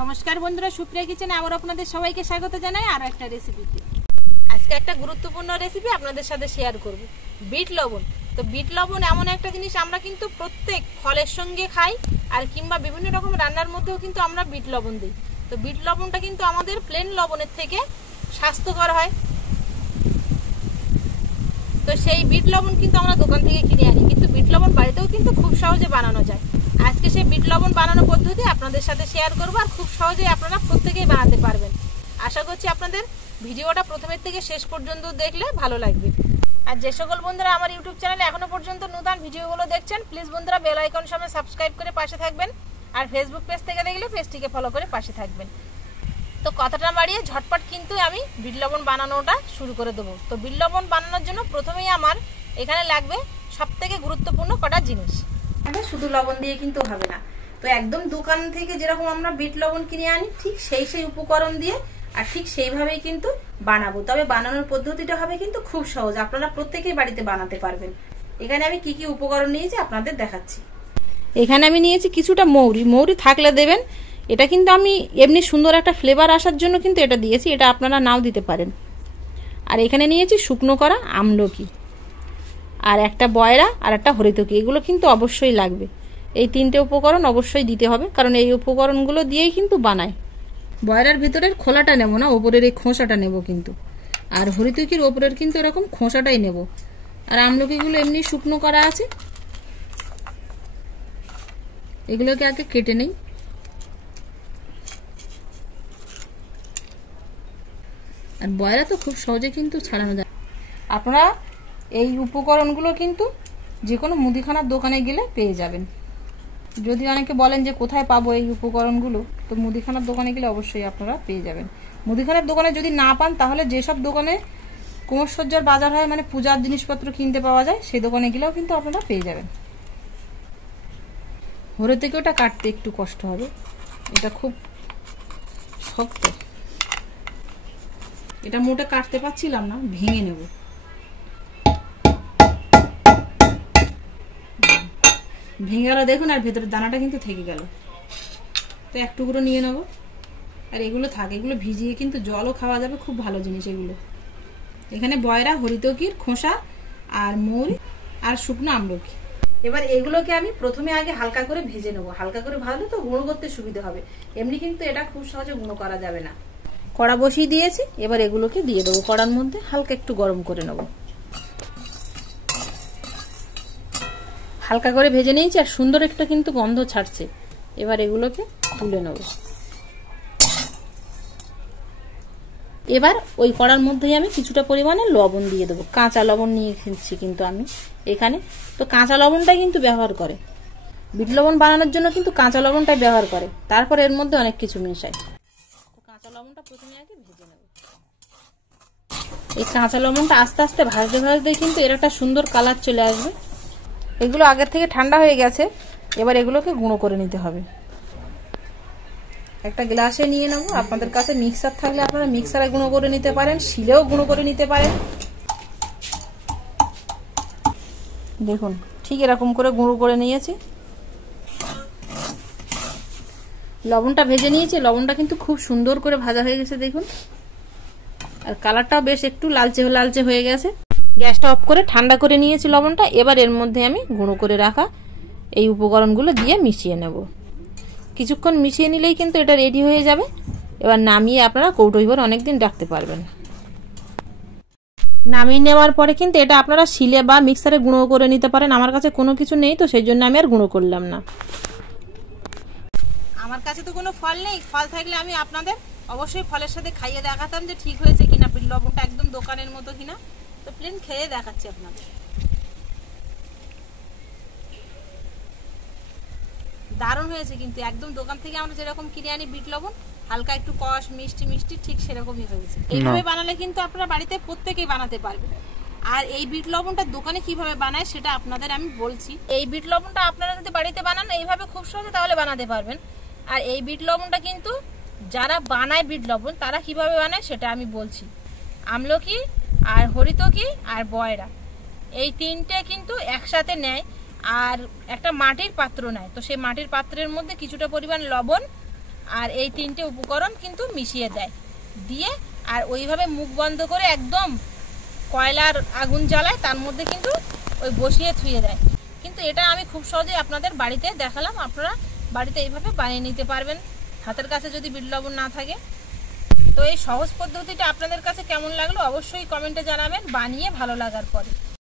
নমস্কার বন্ধুরা, সুপ্রিয়া কিচেনে আবার আপনাদের সবাইকে স্বাগত জানাই আরো একটা রেসিপিতে। আজকে একটা গুরুত্বপূর্ণ রেসিপি আপনাদের সাথে শেয়ার করব, বিট লবণ। তো বিট লবণ এমন একটা জিনিস আমরা কিন্তু প্রত্যেক ফলের সঙ্গে খাই, আর কিংবা বিভিন্ন রকম রান্নার মধ্যেও কিন্তু আমরা বিট লবণ দিই। তো বিট লবণটা কিন্তু আমাদের প্লেন লবণের থেকে স্বাস্থ্যকর হয়। তো সেই বিট লবণ কিন্তু আমরা দোকান থেকে কিনে আনি, কিন্তু বিট লবণ বাড়িতেও কিন্তু খুব সহজে বানানো যায়। আজকে সেই বিট লবণ বানানোর পদ্ধতি আপনাদের সাথে শেয়ার করবো, আর খুব সহজেই আপনারা প্রত্যেকেই বানাতে পারবেন। আশা করছি আপনাদের ভিডিওটা প্রথমের থেকে শেষ পর্যন্ত দেখলে ভালো লাগবে। আর যে সকল বন্ধুরা আমার ইউটিউব চ্যানেলে এখনো পর্যন্ত নতুন ভিডিওগুলো দেখছেন, প্লিজ বন্ধুরা বেল আইকন সঙ্গে সাবস্ক্রাইব করে পাশে থাকবেন। আর ফেসবুক পেজ থেকে দেখলে পেজটিকে ফলো করে পাশে থাকবেন। তো কথাটা বাড়িয়ে ঝটপট কিন্তু আমি বিট লবণ বানানোটা শুরু করে দেবো। তো বিট লবণ বানানোর জন্য প্রথমেই আমার এখানে লাগবে সবথেকে গুরুত্বপূর্ণ কটা জিনিস। শুধু লবণ দিয়ে কিন্তু হবে না। তো একদম দোকান থেকে যেরকম আমরা বিট লবণ কিনে আনি, ঠিক সেই উপকরণ দিয়ে আর ঠিক সেইভাবেই কিন্তু বানাবো। তবে বানানোর পদ্ধতিটা হবে কিন্তু খুব সহজ, আপনারা প্রত্যেকেই বাড়িতে বানাতে পারবেন। এখানে আমি কি কি উপকরণ নিয়েছি আপনাদের দেখাচ্ছি। এখানে আমি নিয়েছি কিছুটা মৌরি থাকলে দেবেন। এটা কিন্তু আমি এমনি সুন্দর একটা ফ্লেভার আসার জন্য কিন্তু এটা দিয়েছি, এটা আপনারা নাও দিতে পারেন। আর এখানে নিয়েছি শুকনো করা আমলকি, আর একটা বয়রা, আর একটা হরিতকি। এগুলো কিন্তু অবশ্যই লাগবে। এই তিনটে উপকরণ অবশ্যই দিতে হবে, কারণ এই উপকরণগুলো দিয়েই কিন্তু বানায়। বয়রার ভিতরের খোলাটা নেব না, ওপরের এই খোসাটা নেব কিন্তু। আর হরিতকির ওপরের কিন্তু এরকম খোসাটাই নেব। আর আমলকিগুলো এমনি শুকনো করা আছে, এগুলোকে আগে কেটে নেই। আর বয়রা তো খুব সহজে কিন্তু ছাড়ানো যায়। আপনারা এই উপকরণগুলো কিন্তু যে কোনো মুদিখানার দোকানে গেলে পেয়ে যাবেন। যদি অনেকে বলেন যে কোথায় পাবো এই উপকরণগুলো, তো মুদিখানার দোকানে গেলে অবশ্যই আপনারা পেয়ে যাবেন। মুদিখানার দোকানে যদি না পান, তাহলে যেসব দোকানে কুমোরসজ্জার বাজার হয়, মানে পূজার জিনিসপত্র কিনতে পাওয়া যায়, সেই দোকানে গেলেও কিন্তু আপনারা পেয়ে যাবেন। হরে থেকে ওটা কাটতে একটু কষ্ট হবে, এটা খুব শক্ত। এটা মোটা কাটতে পারছিলাম না, ভেঙে নেব। ভেঙে গেল দেখুন, আর ভেতরের দানাটা কিন্তু থেকে গেল। তো এক টুকরো নিয়ে নেব। আর এগুলো থাকে, এগুলো ভিজিয়ে কিন্তু জলও খাওয়া যাবে, খুব ভালো জিনিস এগুলো। এখানে বয়রা, হরিতকির খোসা, আর মৌরি, আর শুকনো আমলকি। এবার এগুলোকে আমি প্রথমে আগে হালকা করে ভেজে নেবো। হালকা করে ভাজলে তো গুঁড়ো করতে সুবিধা হবে, এমনি কিন্তু এটা খুব সহজে গুঁড়ো করা যাবে না। কড়া বসিয়ে দিয়েছি, এবার এগুলোকে দিয়ে দেবো কড়ার মধ্যে, হালকা একটু গরম করে নেব। হালকা করে ভেজে নিয়েছি, আর সুন্দর একটা কিন্তু গন্ধ ছাড়ছে। এবার এগুলোকে তুলে নেব। এবার ওই কড়ার মধ্যেই আমি কিছুটা পরিমাণে লবণ দিয়ে দেবো। কাঁচা লবণ নিয়ে খেয়েছি কিন্তু আমি এখানে। তো কাঁচা লবণটাই কিন্তু ব্যবহার করে, বিট লবণ বানানোর জন্য কিন্তু কাঁচা লবণটাই ব্যবহার করে। তারপর এর মধ্যে অনেক কিছু মেশায়। তো কাঁচা লবণটা প্রথমে আগে ভেজে নেব। এই কাঁচা লবণটা আস্তে আস্তে ভাজতে ভাজতে কিন্তু এর একটা সুন্দর কালার চলে আসবে। এগুলো আগের থেকে ঠান্ডা হয়ে গেছে, এবার এগুলোকে গুঁড়ো করে নিতে হবে। একটা গ্লাসে নিয়ে নেব। আপনাদের কাছে মিক্সার থাকলে আপনারা মিক্সারে গুঁড়ো করে নিতে পারেন, শিলেও গুঁড়ো করে নিতে পারেন। দেখুন ঠিক এরকম করে গুঁড়ো করে নিয়েছি। লবণটা ভেজে নিয়েছি, লবণটা কিন্তু খুব সুন্দর করে ভাজা হয়ে গেছে দেখুন। আর কালারটাও বেশ একটু লালচে লালচে হয়ে গেছে। গ্যাসটা অফ করে ঠান্ডা করে নিয়েছি লবণটা। এবার এর মধ্যে আমি গুঁড়ো করে রাখা এই উপকরণগুলো দিয়ে মিশিয়ে নেব। কিছুক্ষণ মিশিয়ে নিলেই কিন্তু এটা রেডি হয়ে যাবে। এবার নামিয়ে আপনারা কৌটোয় ভরে অনেকদিন রাখতে পারবেন। নামিয়ে নেওয়ার পরে কিন্তু এটা আপনারা শিলে বা মিক্সারে গুঁড়ো করে নিতে পারেন। আমার কাছে কোনো কিছু নেই, তো সেই জন্য আমি আর গুঁড়ো করলাম না। আমার কাছে তো কোনো ফল নেই, ফল থাকলে আমি আপনাদের অবশ্যই ফলের সাথে খাইয়ে দেখাতাম যে ঠিক হয়েছে কিনা, বিট লবণটা একদম দোকানের মতো কিনা। তো প্লেন খেয়ে দেখাচ্ছি আপনাদের। দারুণ হয়েছে কিন্তু, একদম দোকান থেকে আমরা যেরকম কিনে আনি বিট লবণ, হালকা একটু কষ মিষ্টি মিষ্টি, ঠিক সেরকমই হয়েছে। এইভাবে বানালে কিন্তু আপনারা বাড়িতে প্রত্যেকেই বানাতে পারবেন। আর এই বিট লবণটা দোকানে কিভাবে বানায় সেটা আপনাদের আমি বলছি। এই বিট লবণটা আপনারা যদি বাড়িতে বানান এইভাবে খুব সহজে, তাহলে বানাতে পারবেন। আর এই বিট লবণটা কিন্তু যারা বানায় বিট লবণ, তারা কিভাবে বানায় সেটা আমি বলছি। আমলকি, আর হরিতকি, আর বয়রা, এই তিনটে কিন্তু একসাথে নেয়। আর একটা মাটির পাত্র নেয়। তো সেই মাটির পাত্রের মধ্যে কিছুটা পরিমাণ লবণ আর এই 3টে উপকরণ কিন্তু মিশিয়ে দেয়, দিয়ে আর ওইভাবে মুখ বন্ধ করে একদম কয়লার আগুন জ্বালায়, তার মধ্যে কিন্তু ওই বসিয়ে থুয়ে দেয়। কিন্তু এটা আমি খুব সহজেই আপনাদের বাড়িতে দেখালাম, আপনারা বাড়িতে এইভাবে বানিয়ে নিতে পারবেন হাতের কাছে যদি বিট লবণ না থাকে। তো এই সহজ পদ্ধতিটা আপনাদের কাছে কেমন লাগলো অবশ্যই কমেন্টে জানাবেন বানিয়ে ভালো লাগার পরে।